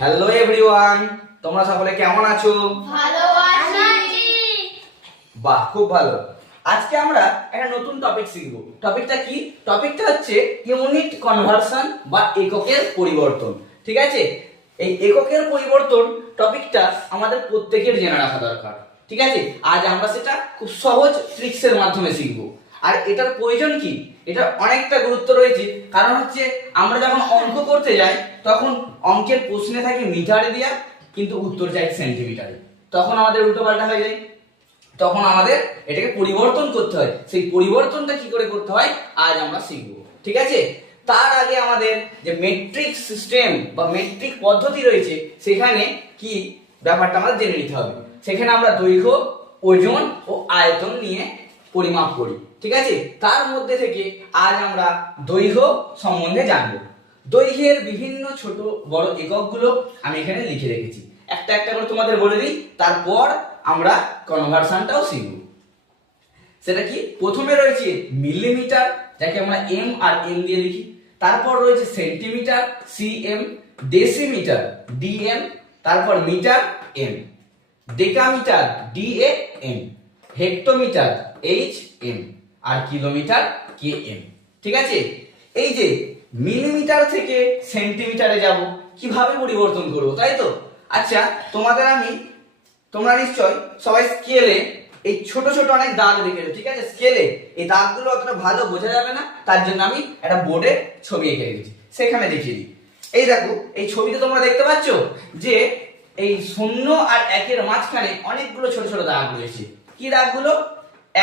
Hello everyone, তোমরা সকলে কেমন আছো? ভালো আছি। বাহ, খুব ভালো। আজকে আমরা একটা নতুন টপিক শিখব। টপিকটা কি? টপিকটা হচ্ছে ইউনিট কনভার্সন বা এককের পরিবর্তন। ঠিক আছে, এই এককের পরিবর্তন টপিকটা আমাদের প্রত্যেকের জেনে রাখা দরকার। ঠিক আছে, আজ আমরা সেটা খুব সহজ ট্রিক্সের মাধ্যমে শিখব। আর এটার প্রয়োজন কি? এটার অনেকটা গুরুত্ব রয়েছে। কারণ হচ্ছে আমরা যখন অঙ্ক করতে যাই তখন অঙ্কের প্রশ্নে থাকে মিটারে দেয়া, কিন্তু উত্তর চাই সেন্টিমিটারে। তখন আমাদের উল্টোপাল্টা হয়ে যায়। তখন আমাদের এটাকে পরিবর্তন করতে হয়। সেই পরিবর্তনটা কি করে করতে হয় আজ আমরা শিখব। ঠিক আছে, তার আগে আমাদের যে মেট্রিক সিস্টেম বা মেট্রিক পদ্ধতি রয়েছে সেখানে কি ব্যাপারটা আমাদের জেনে নিতে হবে। সেখানে আমরা দৈর্ঘ্য, ওজন ও আয়তন নিয়ে পরিমাপ করি। ঠিক আছে, তার মধ্যে থেকে আজ আমরা দৈর্ঘ্য সম্বন্ধে জানবো। দৈর্ঘ্যের বিভিন্ন ছোট বড় এককগুলো আমি এখানে লিখে রেখেছি। একটা একটা করে তোমাদের বলে দিই, তারপর আমরা কনভার্সনটাও শিখব। সেটা কি? প্রথমে রয়েছে মিলিমিটার, যাকে আমরা এম আর এম দিয়ে লিখি। তারপর রয়েছে সেন্টিমিটার, সিএম, ডেসিমিটার, ডিএম, তারপর metre, M, decametre, DAM, hectometre, HM, আর কিলোমিটার, কেএম। ঠিক আছে, এই যে মিলিমিটার থেকে সেন্টিমিটারে যাব, কিভাবে পরিবর্তন করব, তাই তো? আচ্ছা, তোমরা নিশ্চয় সবাই স্কেলে এই ছোট ছোট অনেক দাগ দেখেছো। ঠিক আছে, স্কেলে এই দাগগুলো অতটা ভালো বোঝা যাবে না, তার জন্য আমি একটা বোর্ডে ছবি এঁকে রেখেছি, সেখানে দেখিয়ে দিই। এই দেখো, এই ছবিতে তোমরা দেখতে পাচ্ছ যে এই 0 আর 1 এর মাঝখানে অনেকগুলো ছোট ছোট দাগ রয়েছে। কি দাগগুলো?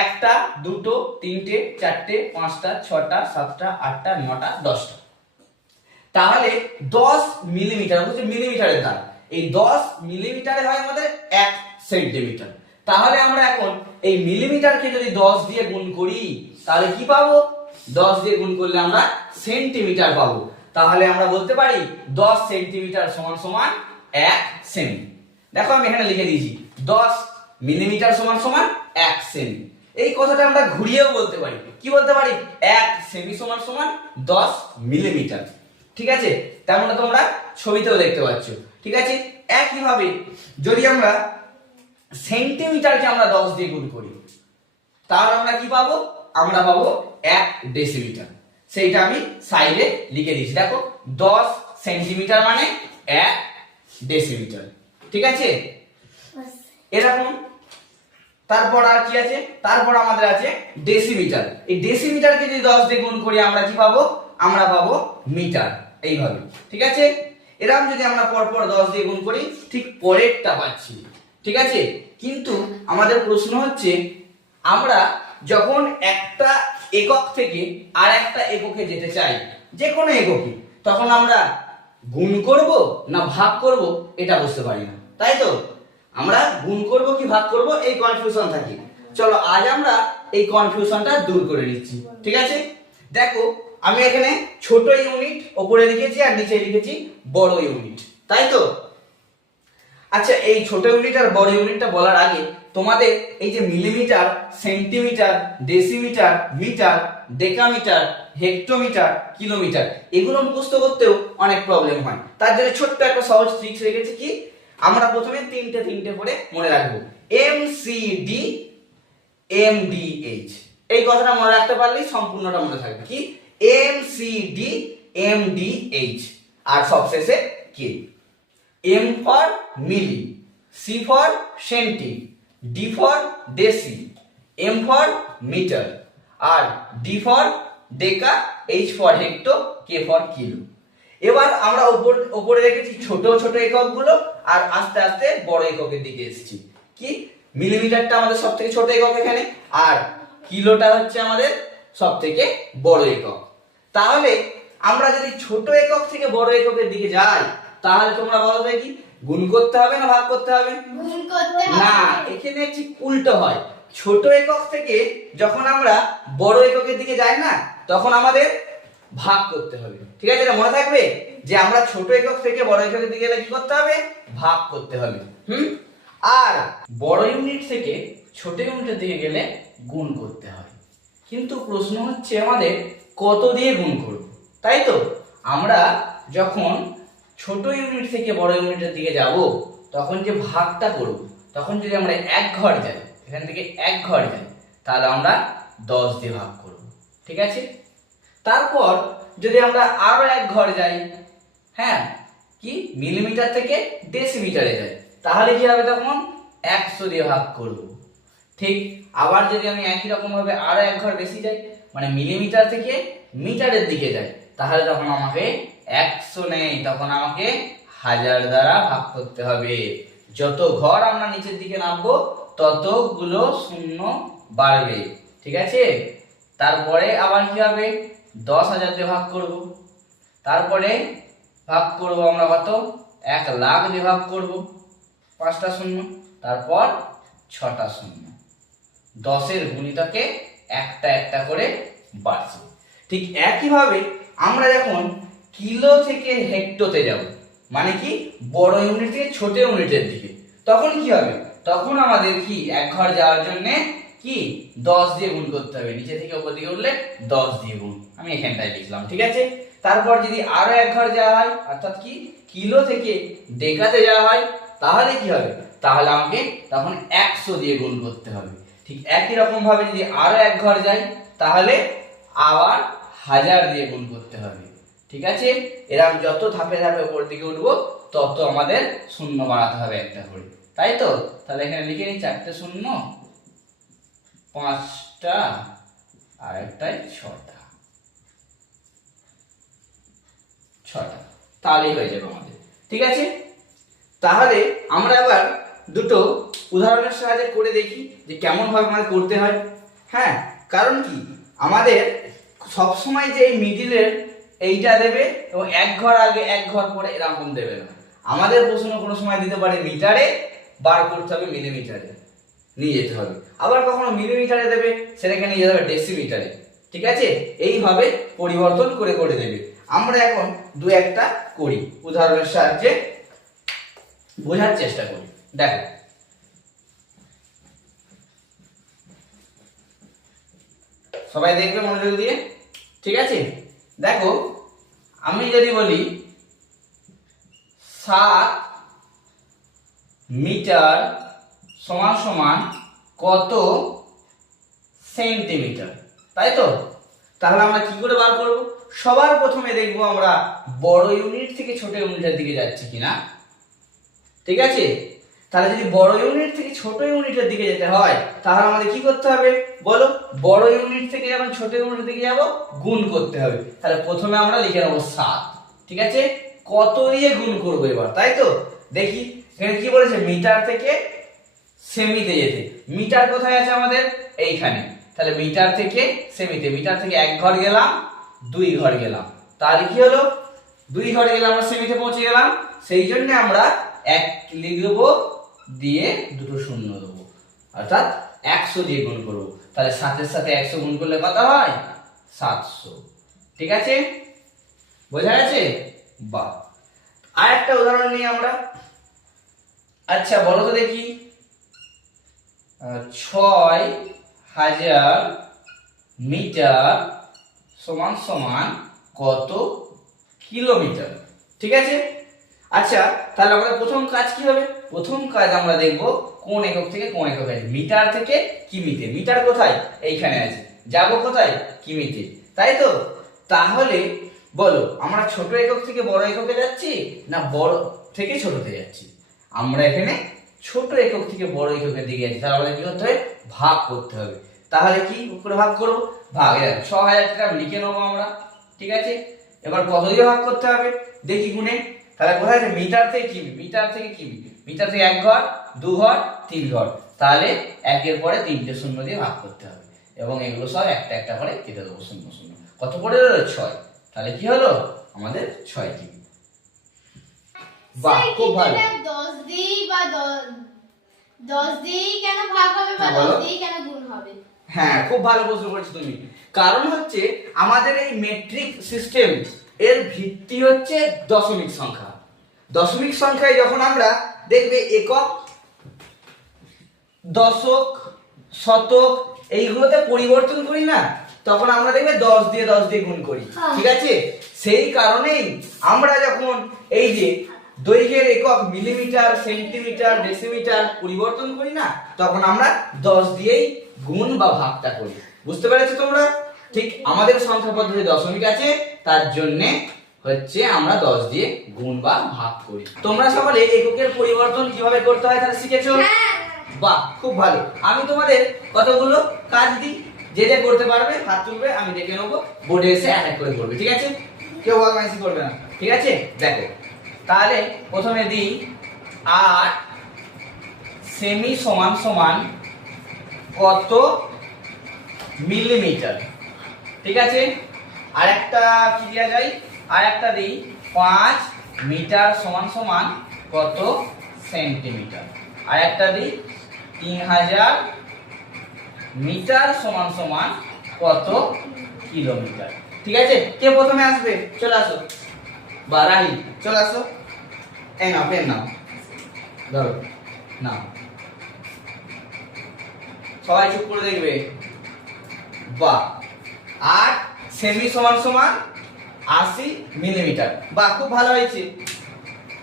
1টা, 2টো, 3টে, 4টে, 5টা, 6টা, 7টা, 8টা, 9টা, 10টা। তাহলে 10 মিলিমিটার হচ্ছে মিলিমিটারের দাগ। এই 10 মিলিমিটারে হয় আমাদের 1 সেন্টিমিটার। তাহলে আমরা এখন এই মিলিমিটারকে যদি 10 দিয়ে গুণ করি তাহলে কি পাবো? 10 দিয়ে গুণ করলে আমরা সেন্টিমিটার পাবো। তাহলে আমরা বলতে পারি 10 সেন্টিমিটার সমান সমান 1 সেমি। দেখো, আমি এখানে লিখে দিয়েছি 10 মিলিমিটার সমান সমান 1 সেমি। এই কথাটা আমরা ঘুরিয়েও বলতে পারি। কি বলতে পারি? 1 সেমি সমান সমান 10 মিলিমিটার। ঠিক আছে, তেমনটা তোমরা ছবিতেও দেখতে পাচ্ছ। ঠিক আছে, একইভাবে যদি আমরা সেন্টিমিটারকে আমরা 10 দিয়ে গুণ করি তাহলে আমরা কি পাবো? আমরা পাবো 1 ডেসিমিটার। সেইটা আমি সাইডে লিখে দিয়েছি। দেখো, 10 সেন্টিমিটার মানে 1 ডেসিমিটার। ঠিক আছে, এরকম। তারপর আর কি আছে? তারপর আমাদের আছে ডেসিমিটার। এই ডেসিমিটারকে যদি 10 দিয়ে গুণ করি আমরা কি পাবো? আমরা পাবো মিটার। এইভাবে। ঠিক আছে, এরকম যদি আমরা পরপর 10 দিয়ে গুণ করি ঠিক পরেরটা পাচ্ছি। ঠিক আছে, কিন্তু আমাদের প্রশ্ন হচ্ছে আমরা যখন একটা একক থেকে আর একটা এককে যেতে চাই, যে কোনো এককে, তখন আমরা গুণ করব না ভাগ করব এটা বুঝতে পারি না, তাই তো? আমরা গুণ করব কি ভাগ করব এই কনফিউশন থাকে। চলো আজ আমরা এই কনফিউশনটা দূর করে নিচ্ছি। ঠিক আছে, দেখো, আমি এখানে ছোট ইউনিট উপরে লিখেছি আর নিচে লিখেছি বড় ইউনিট, তাই তো? আচ্ছা, এই ছোট ইউনিট আর বড় ইউনিটটা বলার আগে তোমাদের এই যে millimetre, centimetre, decimetre, metre, decametre, hectometre, kilometre, এগুলো মুখস্থ করতেও অনেক প্রবলেম হয়। তার জন্য ছোট্ট একটা সহজ ট্রিক্স রেখেছি। কি? আমরা প্রথমে তিনটে তিনটে করে মনে রাখবো। M C D, M D H. এই কথাটা মনে রাখতে পারলেই সম্পূর্ণটা মনে থাকবে। কি? M C D, M D H, আর সবশেষে K. M for milli, C for centi, D for deci, M for metre, আর D for deca, H for hecto, K for kilo. এবার আমরা উপরে রেখেছি ছোট ছোট এককগুলো আর আস্তে আস্তে বড় এককের দিকে এসেছি। কি? মিলিমিটারটা আমাদের সবথেকে ছোট একক এখানে, আর কিলোটা হচ্ছে আমাদের সবথেকে বড় একক। তাহলে আমরা যদি ছোট একক থেকে বড় এককের দিকে যাই তাহলে তোমরা বলো দেখি, গুণ করতে হবে না ভাগ করতে হবে? গুণ করতে হবে। না, এখানে ঠিক উল্টো হয়। ছোট একক থেকে যখন আমরা বড় এককের দিকে যাই না, তখন আমাদের ভাগ করতে হবে। ঠিক আছে, এটা মনে থাকবে যে আমরা ছোট একক থেকে বড় এককের দিকে গেলে কি করতে হবে? ভাগ করতে হবে। আর বড় ইউনিট থেকে ছোট ইউনিটের দিকে গেলে গুণ করতে হবে। কিন্তু প্রশ্ন হচ্ছে আমাদের কত দিয়ে গুণ করব, তাই তো? আমরা যখন ছোট ইউনিট থেকে বড় ইউনিটের দিকে যাব তখন যে ভাগটা করব, তখন যদি আমরা এক ঘর যাই, এখান থেকে এক ঘর যাই, তাহলে আমরা 10 দিয়ে ভাগ করব। ঠিক আছে, তারপর যদি আমরা আরো এক ঘর যাই, হ্যাঁ কি মিলিমিটার থেকে ডেসিমিটারে যাই, তাহলে কি হবে তখন 100 দিয়ে ভাগ করব। ঠিক আবার যদি আমি একই রকম ভাবে আরো এক ঘর বেশি যাই, মানে মিলিমিটার থেকে মিটারের দিকে যাই, তাহলে তখন আমাকে 100 নেই, তখন আমাকে 1000 দ্বারা ভাগ করতে হবে। যত ঘর আমরা নিচের দিকে নামবো ততগুলো শূন্য বাড়বে। ঠিক আছে, তারপরে আবার কি হবে 10,000 দিয়ে ভাগ করব, তারপরে ভাগ করব আমরা কত 1 লাখ দিয়ে ভাগ করব, 5টা শূন্য, তারপর 6টা শূন্য। 10-এর গুণিতকে একটা একটা করে বাড়ছে। ঠিক একইভাবে আমরা যখন কিলো থেকে হেক্টোতে যাব, মানে কি বড় ইউনিট থেকে ছোট ইউনিটের দিকে, তখন কি হবে, তখন আমাদের কি এক ঘর যাওয়ার জন্য কি 10 দিয়ে গুণ করতে হবে। নিচে থেকে উপর দিকে উঠলে 10 দিয়ে গুণ, আমি এখানটায় লিখলাম। ঠিক আছে, তারপর যদি আরো এক ঘর যাওয়া হয়, অর্থাৎ কি কিলো থেকে ডেকাতে যাওয়া হয়, তাহলে কি হবে, তাহলে আমাকে তখন 100 দিয়ে গুণ করতে হবে। ঠিক একই রকম ভাবে যদি আরো এক ঘর যাই, তাহলে আবার 1000 দিয়ে গুণ করতে হবে। ঠিক আছে, এরকম যত ধাপে ধাপে উপর দিকে উঠবো তত আমাদের শূন্য বাড়াতে হবে একটা করে, তাই তো? তাহলে এখানে লিখে নিই 4টে শূন্য, 5টা, আর একটাই 6টা, তাহলেই হয়ে যাবে আমাদের। ঠিক আছে, তাহলে আমরা এবার দুটো উদাহরণের সাহায্যে করে দেখি যে কেমন ভাবে আমাদের করতে হয়। হ্যাঁ, কারণ কি আমাদের সবসময় যে এই মিডিলের এইটা দেবে এবং এক ঘর আগে এক ঘর পরে এরকম দেবে না। আমাদের প্রশ্ন কোনো সময় দিতে পারে মিটারে, বার করতে হবে মিলিমিটারে নিয়ে যেতে হবে, আবার কখনো মিলিমিটারে দেবে, সেটাকে নিয়ে যেতে হবে ডেসিমিটারে। ঠিক আছে, এইভাবে পরিবর্তন করে করে দেবে। আমরা এখন দু একটা করি, উদাহরণের সাহায্যে বোঝার চেষ্টা করি। দেখো, সবাই দেখবে মনোযোগ দিয়ে। ঠিক আছে, দেখো আমি যদি বলি 7 মিটার সমান সমান কত সেন্টিমিটার, তাই তো? তাহলে আমরা কি করে বার করব? সবার প্রথমে দেখবো আমরা বড় ইউনিট থেকে ছোট ইউনিটের দিকে যাচ্ছে কিনা। ঠিক আছে, তাহলে যদি বড় ইউনিট থেকে ছোট ইউনিটের দিকে যেতে হয়, তাহলে আমাদের কি করতে হবে বলো? বড় ইউনিট থেকে যখন ছোট ইউনিটের দিকে যাব, গুণ করতে হবে। তাহলে প্রথমে আমরা লিখে নেব 7। ঠিক আছে, কত দিয়ে গুণ করব এবার, তাই তো? দেখি এখানে কি বলেছে, মিটার থেকে সেমিতে যেতে। মিটার কোথায় আছে আমাদের? এইখানে। তাহলে মিটার থেকে সেমিতে, মিটার থেকে এক ঘর গেলাম, 2 ঘর গেলাম, তাহলে কি হলো 2 ঘরে গেলে আমরা সেমিতে পৌঁছে গেলাম। সেই জন্য আমরা 1 লিখবো, দিয়ে দুটো শূন্য দেবো, অর্থাৎ 100 দিয়ে গুণ করবো। তাহলে 7-এর সাথে 100 গুণ করলে কত হয়? 700। ঠিক আছে, বোঝা গেছে? বাহ, আর একটা উদাহরণ নিই আমরা। আচ্ছা বলো তো দেখি, 6000 মিটার সমান সমান কত কিলোমিটার। ঠিক আছে, আচ্ছা তাহলে আমাদের প্রথম কাজ কি হবে? প্রথম কাজ আমরা দেখব কোন একক থেকে কোন এককে আছে। মিটার থেকে কিমিতে। মিটার কোথায়? এইখানে আছে, যাব কোথায়? কিমিতে, তাই তো? তাহলে বলো আমরা ছোট একক থেকে বড় এককে যাচ্ছি না বড় থেকে ছোটতে যাচ্ছি? আমরা এখানে ছোট একক থেকে বড় এককের দিকে যাচ্ছি। তাহলে আমাদের কি করতে হবে? ভাগ করতে হবে। তাহলে কি করে ভাগ করব? ভাগ 6000 টাকা লিখে নেবো আমরা। ঠিক আছে, এবার কত দিয়ে ভাগ করতে হবে দেখি গুণে। তাহলে কোথায় আছে? মিটার থেকে কিমি, মিটার থেকে কিমি, মিটার থেকে 1 ঘর, 2 ঘর, 3 ঘর, তাহলে 1-এর পরে 3টে শূন্য দিয়ে ভাগ করতে হবে এবং এগুলো সব একটা একটা করে কেটে দেবো শূন্য শূন্য। কত পড়ে রইল? 6। তাহলে কি হলো? আমাদের 6 কিমি। বাহ, খুব ভালো। 10 দিয়ে বা 10 দিয়ে কেন ভাগ হবে বা 10 দিয়ে কেন গুণ হবে? হ্যাঁ, খুব ভালো প্রশ্ন করেছো তুমি। কারণ হচ্ছে আমাদের এই মেট্রিক সিস্টেম এর ভিত্তি হচ্ছে দশমিক সংখ্যা। দশমিক সংখ্যায় যখন আমরা দেখবে একক, দশক, শতক এইগুলোতে পরিবর্তন করি না, তখন আমরা দেখবে 10 দিয়ে গুণ করি। ঠিক আছে, সেই কারণেই আমরা যখন এই যে দৈর্ঘ্যের একক মিলিমিটার, সেন্টিমিটার, ডেসিমিটার পরিবর্তন করি না, তখন আমরা 10 দিয়েই গুণ বা ভাগটা করি। বুঝতে পেরেছো তোমরা? ঠিক আমাদের সংখ্যা পদ্ধতি দশমিক আছে, তার জন্য হচ্ছে আমরা 10 দিয়ে গুণ বা ভাগ করি। তোমরা সকলে এককের পরিবর্তন কিভাবে করতে হয় তাহলে শিখেছো? বাহ, খুব ভালো। আমি তোমাদের কতগুলো কাজ দিই, যে যে করতে পারবে হাত তুলবে, আমি দেখে নেবো, বোর্ডে এসে এক এক করে করবে, ঠিক আছে? কেউ বদমাইশি করবে না, ঠিক আছে? দেখো তাহলে প্রথমে দিই 8 সেমি সমান সমান কত মিলিমিটার, ঠিক আছে? আর একটা কি দেওয়া যায়, আর একটা দিই 5 মিটার সমান সমান কত সেন্টিমিটার, আর একটা দিই 3000 মিটার সমান সমান কত কিলোমিটার, ঠিক আছে? কে প্রথমে আসবে? চলে আসো। বা রাহি, চলে আসো। এই নাও পেন নাও, ধরো নাও, সবাই চুপ করে দেখবে। বাহ, 8 সেমি সমান সমান 80 মিলিমিটার। বাহ, খুব ভালো হয়েছে,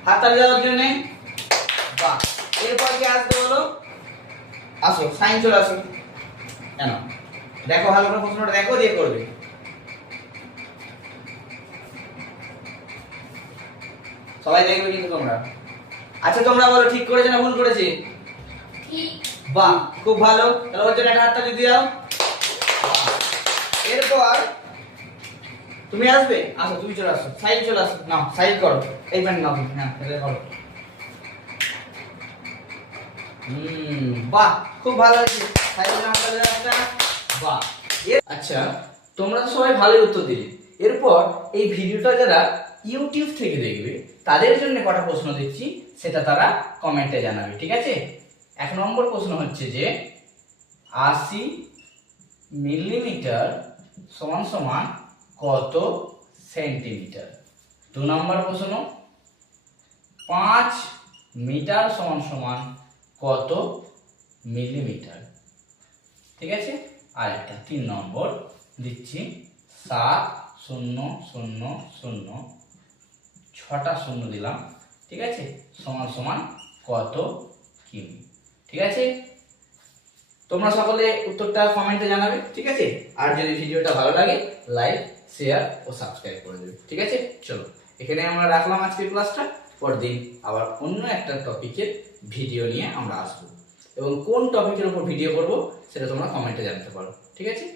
হাততালি দেওয়ার জন্য। বাহ, এরপর কি আসবে বলো? আসো, সাইন চলে আসো। কেন দেখো, ভালো করে প্রশ্নটা দেখো, দিয়ে করবে। সবাই দেখবে কিন্তু তোমরা। আচ্ছা তোমরা বলো ঠিক করেছে না ভুল করেছে? ঠিক। বাহ, খুব ভালো। তাহলে ওর জন্য একটা হাততালি দিয়ে দাও। এরপর তুমি আসবে, আসো, তুমি চলে আসো, সাইড চলে আসো, নাও সাইড করো, এই প্যান্ট নাও, হ্যাঁ এটা করো। বাহ, খুব ভালো হয়েছে, সাইডে হাততালি দাও একটা। বাহ। আচ্ছা তোমরা তো সবাই ভালোই উত্তর দিলে। এরপর এই ভিডিওটা যারা ইউটিউব থেকে দেখবে তাদের জন্য কটা প্রশ্ন দিচ্ছি, সেটা তারা কমেন্টে জানাবে, ঠিক আছে? 1 নম্বর প্রশ্ন হচ্ছে যে 80 মিলিমিটার সমান সমান কত সেন্টিমিটার। 2 নম্বর প্রশ্ন 5 মিটার সমান সমান কত মিলিমিটার, ঠিক আছে? আর একটা 3 নম্বর দিচ্ছি 7 0 0 0 6টা শূন্য দিলাম, ঠিক আছে? সমান সমান কত কিমি, ঠিক আছে? তোমরা সকলে উত্তরটা কমেন্টে জানাবে, ঠিক আছে? আর যদি ভিডিওটা ভালো লাগে লাইক, শেয়ার ও সাবস্ক্রাইব করে দেবে, ঠিক আছে? চলো এখানে আমরা রাখলাম আজকের ক্লাসটা। পরদিন আবার অন্য একটা টপিকের ভিডিও নিয়ে আমরা আসবো, এবং কোন টপিকের উপর ভিডিও করব সেটা তোমরা কমেন্টে জানাতে পারো, ঠিক আছে?